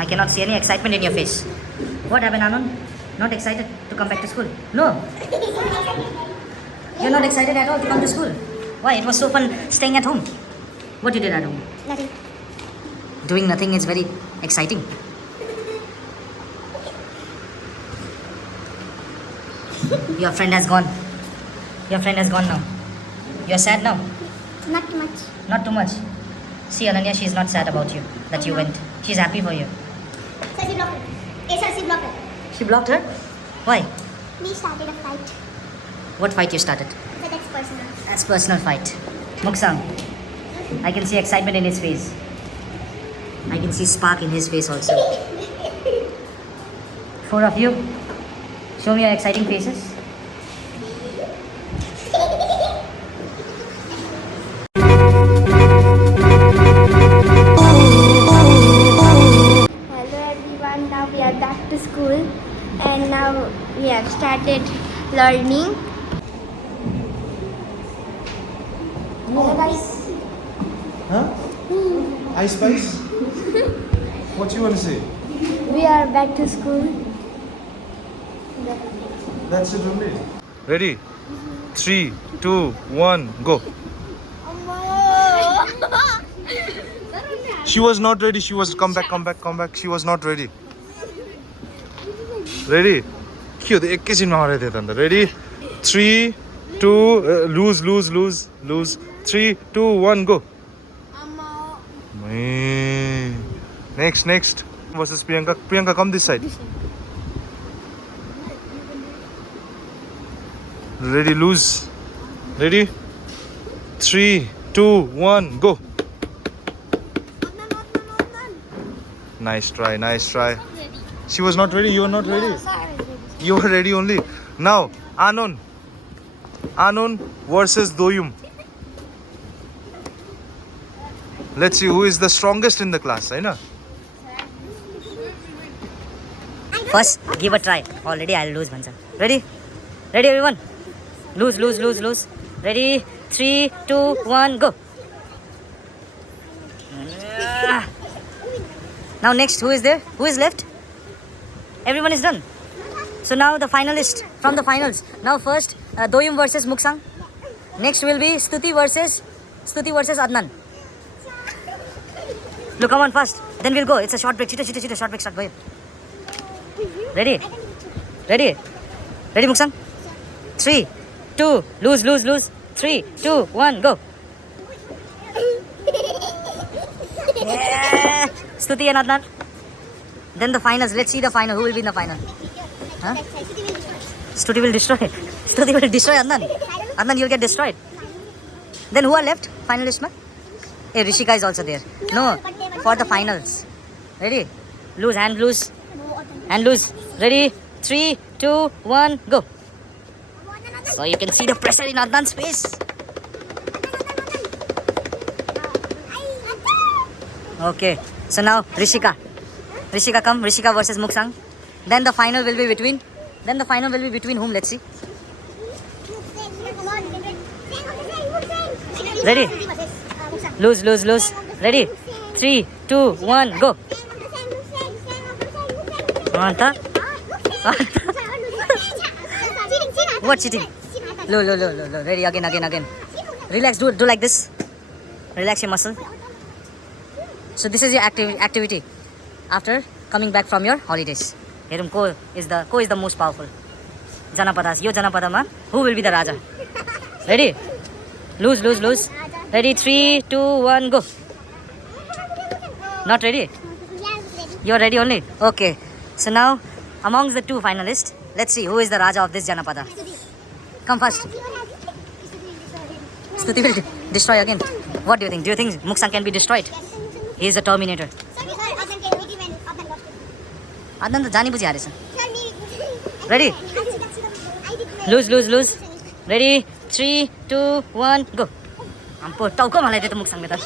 I cannot see any excitement in your face. What happened, Anand? Not excited to come back to school? No. You're not excited at all to come to school? Why? It was so fun staying at home. What you did at home? Nothing. Doing nothing is very exciting. Your friend has gone. Your friend has gone now. You're sad now? Not too much. Not too much. See, Ananya, she's not sad about you, that you went. She's happy for you. Sir, she blocked her. Yes, sir, she blocked her. She blocked her? Why? We started a fight. What fight you started? So that's personal. That's personal fight. Muksang, I can see excitement in his face. I can see spark in his face also. Four of you, show me your exciting faces. Hello everyone, now we are back to school and now we have started learning. Hello guys. Huh? Ice Spice? What you want to say? We are back to school. That's it only. Ready? 3, 2, 1, go. She was not ready. She was come back. She was not ready. Ready? के हो त एकैछिनमा हराइदियो त अन्त ready 3 2 लुज 3 2 1 go next versus Priyanka come this side. Ready, lose. Ready? 3 2 1 go. Nice try. She was not ready. You were not ready. You were ready only. Now, Anand versus Doyum. Let's see who is the strongest in the class, right? First, give a try. Already I'll lose, Bhansal. Ready? Ready, everyone? Lose. Ready? 3 2 1 go. Now next, who is there? Who is left? Everyone is done. So now the finalist from the finals. Now first, Doyum versus Muksang. Next will be Stuti versus Adnan. Look, come on fast. Then we'll go. It's a short break. Chita, short break. Start. Go ahead. Ready, Muksang? 3 2 lose. 3 2 1 go. Yeah. Stuti and Adnan. Then the finals. Let's see the final. Who will be in the final? Huh? Stuti will destroy Adnan. Adnan, you'll get destroyed. Then who are left? Finalist, man? Hey, Rishika is also there. No, for the finals. Ready? Hand loose. Ready? 3 2 1 go. So you can see the pressure in Adnan's face. Okay. So now Rishika come. Rishika versus Muksang. Then the final will be between whom? Let's see. Ready? Lose. Ready? 3 2 1 go. Anta? What cheating? Low. Ready? Again. Relax. Do like this. Relax your muscle. So this is your activity after coming back from your holidays. Herum ko is the most powerful. Janapadas. Yo Janapadama. Who will be the Raja? Ready? Lose. Ready? 3 2 1 go. Not ready? You're ready only? Okay. So now, amongst the two finalists, let's see who is the Raja of this Janapada. Come first. Stuti will destroy again. What do you think? Do you think Muksang can be destroyed? He is a Terminator. Adnan to jani buji harecha. Ready? Lose. Ready? 3 2 1 go. Ampo tauko malai diyo Muksang le ta.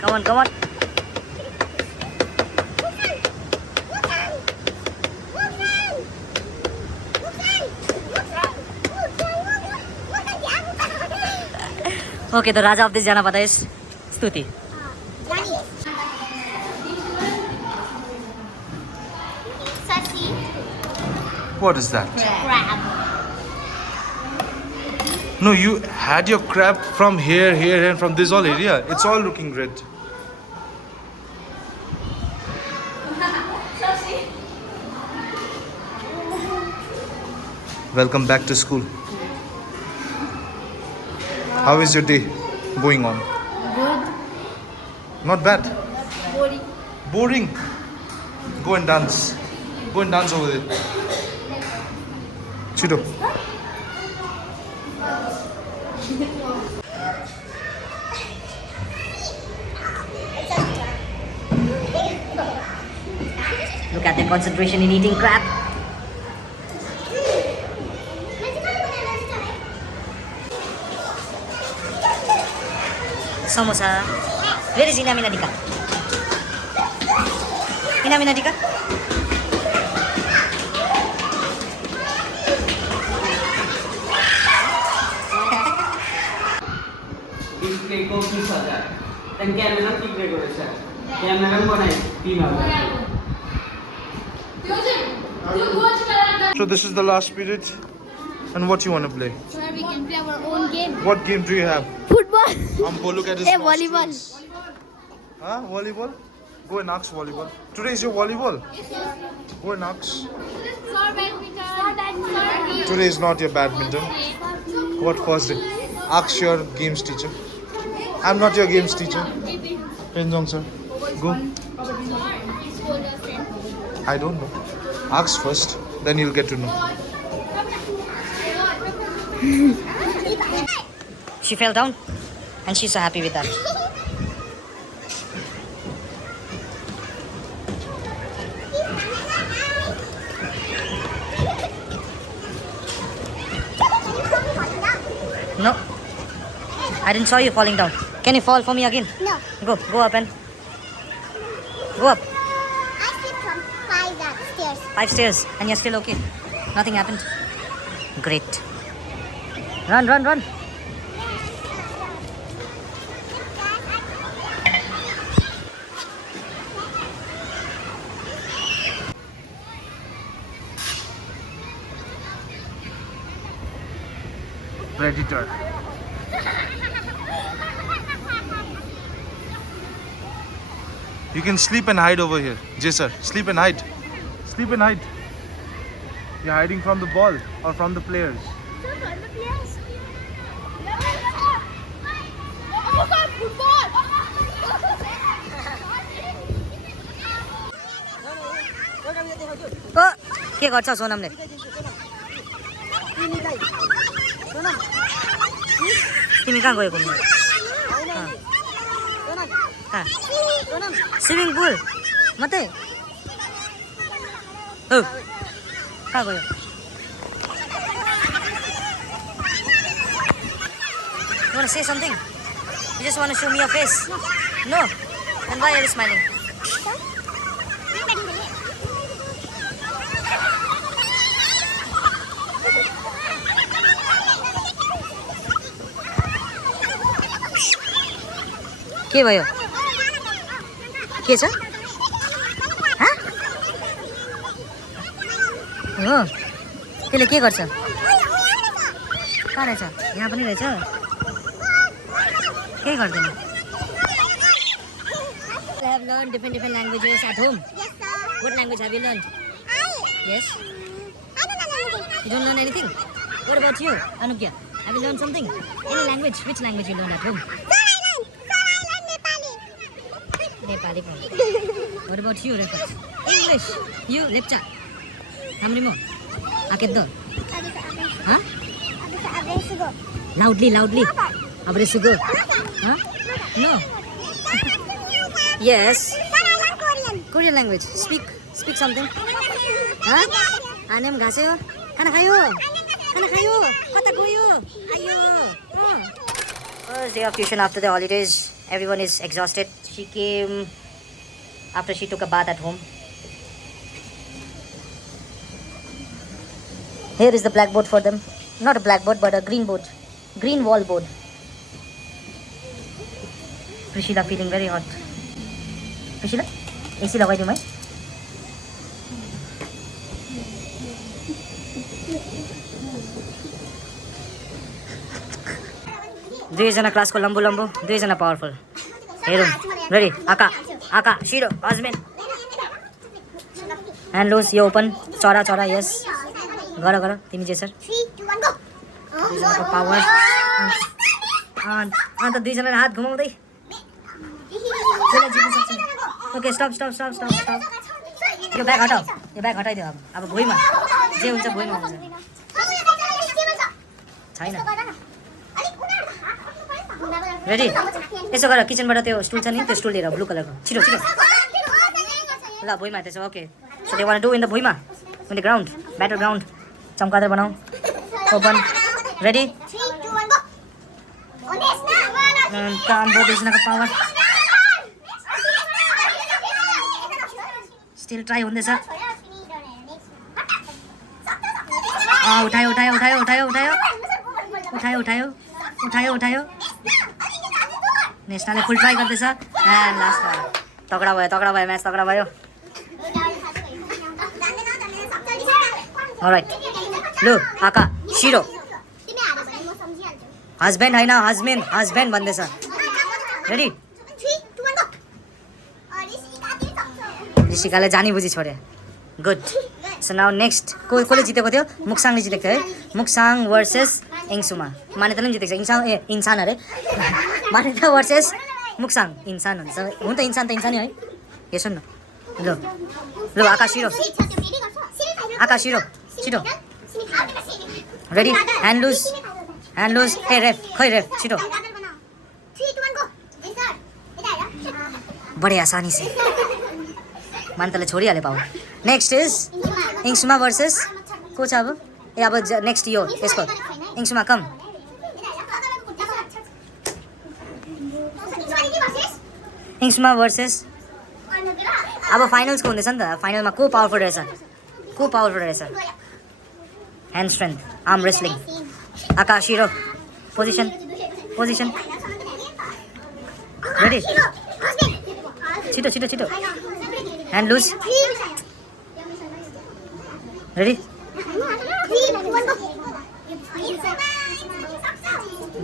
Come on. Okay, the Raja of this Janapada is Stuti. What is that? Crab. No, you had your crab from here, here, and from this all area. It's all looking red. Welcome back to school. How is your day going on? Good. Not bad. Boring. Boring. Go and dance. Go and dance over there. Chito. Look at the concentration in eating crab. Samosa. Where is Ina Minadika? Ina Minadika? Display 25000 then camera কি play করেছে camera বানাই 3000 So this is the last period. And what you want to play? Where we can play our own game. What game do you have? Football. Ampo, look at his Volleyball. nostrils. Huh? Volleyball? Go and ask volleyball. Today is your volleyball? Go and ask. Today is not your badminton. What first day? Ask your games teacher. I'm not your games teacher. Penjong sir. Go. I don't know. Ask first, then you'll get to know. She fell down and she's so happy with that. No, I didn't saw you falling down. Can you fall for me again? No. Go up and go up. I sleep from 5 upstairs. 5 stairs and you're still okay. Nothing happened. Great. Run. Predator. You can sleep and hide over here. Jay sir, sleep and hide. Sleep and hide. You're hiding from the ball or from the players. के गर्छ सोनमले तिमी कहाँ गयो घुम्नु swimming pool मात्रै हो कहाँ गयो You want to say something? You just want to show me your face? No? Then why are you smiling? के भयो के छ ह हो त्यसले के गर्छ कहाँ रहेछ यहाँ पनि रहेछ के गर्दैन I have learned different languages at home. Yes, sir. What language have you learned? Yes. I don't know anything. You don't learn anything? What about you, Anukya? Have you learned something? Any language? Which language you learned at home? Sir, I learned Nepali. Nepali probably. What about you, Refat? English. You, Lepcha. How many more? Akeddo. Huh? Loudly. Abresugo. Huh? No. Yes. Sir, I learned Korean. Korean language. Speak something. Huh? Anem घाँस्यो खाना खायो कता गयो आयो First day of tuition after the holidays. Everyone is exhausted. She came after she took a bath at home. Here is the blackboard for them. Not a blackboard but a green board. Green wall board. Prishila feeling very hot. Prishila, AC लगाइदिउँ है दुईजना क्लासको लम्बु लम्बु, दुईजना powerful. हेरौँ। Ready? आका, आका, शिरो, husband. Hand लुज, यो open. चरा चरा, यस। गर गर, तिमी जे सर। 3, 2, 1 go. दुईजनाको पावर। अन्त दुईजनाले हात घुमाउँदै कसले जित्न सक्छ? ओके, स्टप स्टप स्टप स्टप स्टप। यो ब्याग हटाऊ, यो ब्याग हटाइदियो। अब भुइँमा जे हुन्छ भुइँमा हुन्छ। छैन। रेडी? यसो गर, किचनबाट त्यो स्टुल छ नि, त्यो स्टुल लिएर ब्लू कलरको। छिटो छिटो। ल भुइँमा त्यसो okay. So they want do in the भुइँमा, in the ground, batter ground. चम्कादर बनाऊ। ओपन। रेडी? 3, 2, 1 go. काम भयो दुईजनाको पावर। स्टिल ट्राई हुँदैछ। उठायो उठायो उठायो उठायो उठायो उठायो उठायो उठायो उठायो। नेसनलले फुल ट्राई गर्दैछ। एन्ड लास्ट तगडा भयो म्याच तगडा भयो। अलराइट। लु आका, शिरो। हस्बेन्ड होइन, हस्बेन्ड भन्दैछ। रेडी? 3, 2, 1 go. ऋषिकाले जानी बुझी छोड्यो। गुड। सो नाउ नेक्स्ट कसले जितेको थियो? मुक्साङले जितेको थियो है। मुक्साङ वर्सेस इङसुमा। मान्यताले पनि जितेको छ। इन्सान अरे। मान्यता वर्सेस मुक्साङ। इन्सान हुन्छ। हुन त इन्सान नै है। यो सुन न। लु आका, शिरो। आका, शिरो, छिटो। रेडी? ह्यान्ड लुज, ह्यान्ड लुज। ए रेफ, खै रेफ, छिटो। 3, 2, 1 go. बढी आसानी से मान्यताले छोडिहाले पावर। नेक्स्ट इज इङसुमा वर्सेस को छ अब? ए अब नेक्स्ट यो यसको इङसुमा कम। इङसुमा वर्सेस अब फाइनल्सको हुँदैछ नि त। फाइनलमा को पावरफुल रहेछ? Hand strength, arm wrestling. आका, शिरो। पोजिसन। रेडी? छिटो छिटो छिटो। ह्यान्ड लुज। रेडी?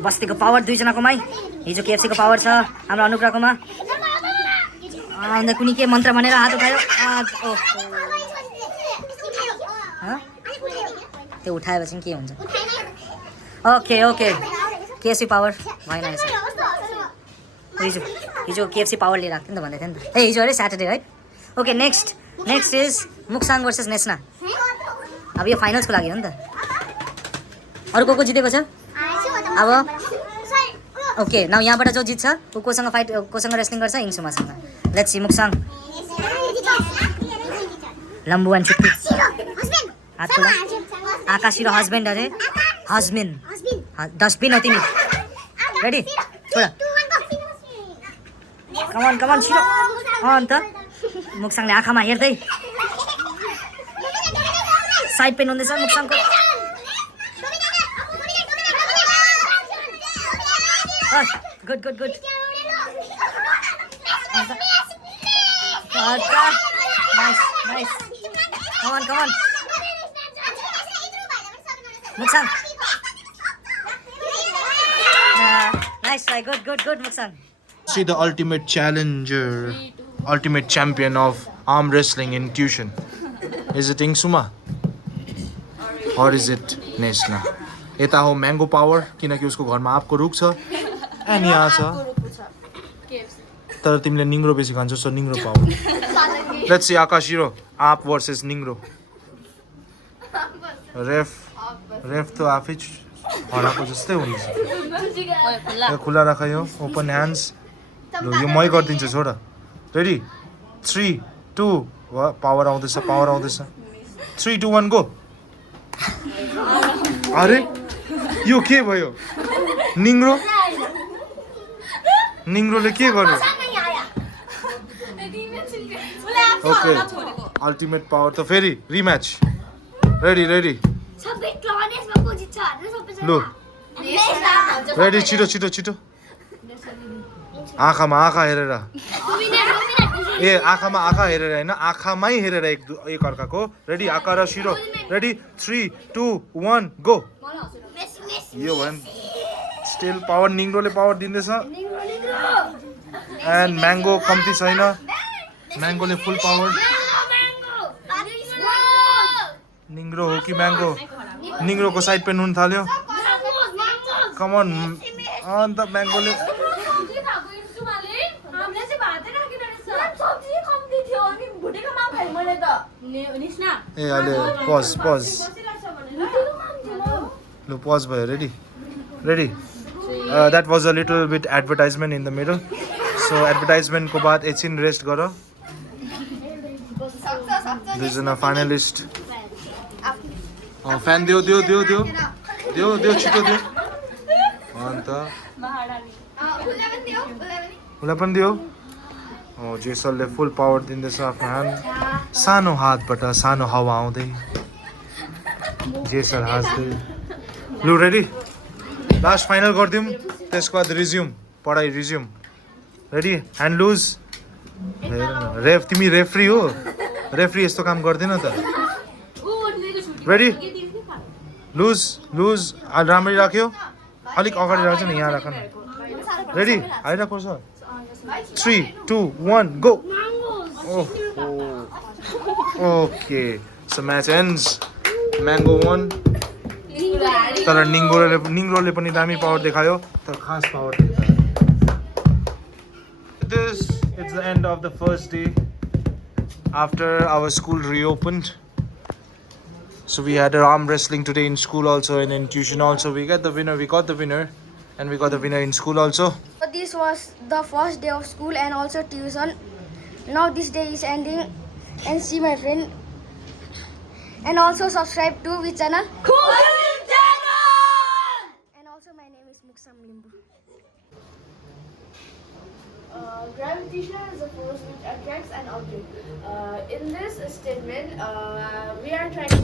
बस्तीको पावर दुईजनाकोमै। हिजो केएफसीको पावर छ हाम्रो अनुग्रहकोमा। अन्त कुनै के मन्त्र भनेर हात उठायो। त्यो उठाएपछि के हुन्छ? ओके ओके, केएफसी पावर भएन रहेछ। हिजो केएफसी पावर लिएर आएको थियो नि त भन्दै थियो नि त। ए हिजो अरे स्याटरडे है। Okay next is Muksang versus Nesna. अब यो फाइनल्सको लागि हो नि त। अरू को जितेको छ अब? ओके नाउ यहाँबाट जो जित्छ ऊ कोसँग रेस्लिङ गर्छ? इङसुमासँग। Let's see मुक्साङ। लम्बु एन्ड छुट्टी हात खोला। आकाश र हस्बेन्ड अरे। हस्बेन्ड डस्टबिन हो तिमी। रेडी? छोड। कमान छिटो। अन्त मुक्साङले आँखामा हेर्दै साइड पेन हुँदैछ मुक्साङको। Good good good. Nice. Come on Muksang. Nice try. Good Muksang. See the ultimate challenger, ultimate champion of arm wrestling in Tuition. Is it Ingsuma? Or is it Nesna? यता हो म्याङ्गो पावर किनकि उसको घरमा आपको रुख छ। एन्ड यहाँ छ तर तिमीले निङ्ग्रो बेसी खान्छौ सो निङ्ग्रो पावर। लेट्स सी आकाशिरो आप वर्सेस निङ्ग्रो। रेफ त आफै हराएको जस्तै हुन्छ। खुला राख यो। Open hands. लु यो मै गरिदिन्छु छोड। रेडी? 3, 2 पावर आउँदैछ। 3, 2 1 गो। अरे यो के भयो? निङ्ग्रोले के गर्यो? ओके अल्टिमेट पावर त फेरि रिम्याच। रेडी? लु रेडी? छिटो आँखा हेरेर। ए आँखामा हेरेर होइन, आँखामै हेरेर एक अर्काको। रेडी? आका र शिरो। रेडी? 3, 2 1 गो। यो भयो नि Still power निङ्ग्रोले power दिँदैछ. And mango कम्ती छैन. Mangoले full power. निङ्ग्रो हो कि mango? निङ्ग्रोको साइड पे नुन थाल्यो. Come on. अन्त mangoले ए अहिले pause. Lo, pause भयो. Ready? That was a little bit advertisement in the middle. So advertisement को बाद एकछिन रेस्ट गर. दुईजना फाइनलिस्ट. फ्यान दियो छिटो दियो. अन्त उसलाई पनि दियो. जेसलले फुल पावर दिँदैछ आफ्नो ह्यान्ड. सानो हातबाट सानो हावा आउँदै जेसल हाँस्दै. लु रेडी. लास्ट फाइनल गरिदिउँ. त्यसको बाद रिज्युम. पढाइ रिज्युम. रेडी. ह्यान्ड लुज. तिमी रेफ्री हो. रेफ्री यस्तो काम गर्दैन त. रेडी. लुज राम्ररी राख्यो. अलिक अगाडि राख्छ नि. यहाँ राख न. रेडी. आइरहेको छ. 3, 2, 1 go. Okay, so match ends. Mango won. तर निङ्ग्रोले पनि दामी पावर देखायो. तर खास पावर देखायो. This is the end of the first day after our school reopened. So we had arm wrestling today in school also and in tuition also. We got the winner and we got the winner in school also. So this was the first day of school and also tuition. Now this day is ending, and see my friend. And also subscribe to which channel? Cool channel! And also my name is Muksam Limbu. Gravitation is a force which attracts an object. In this statement, we are trying to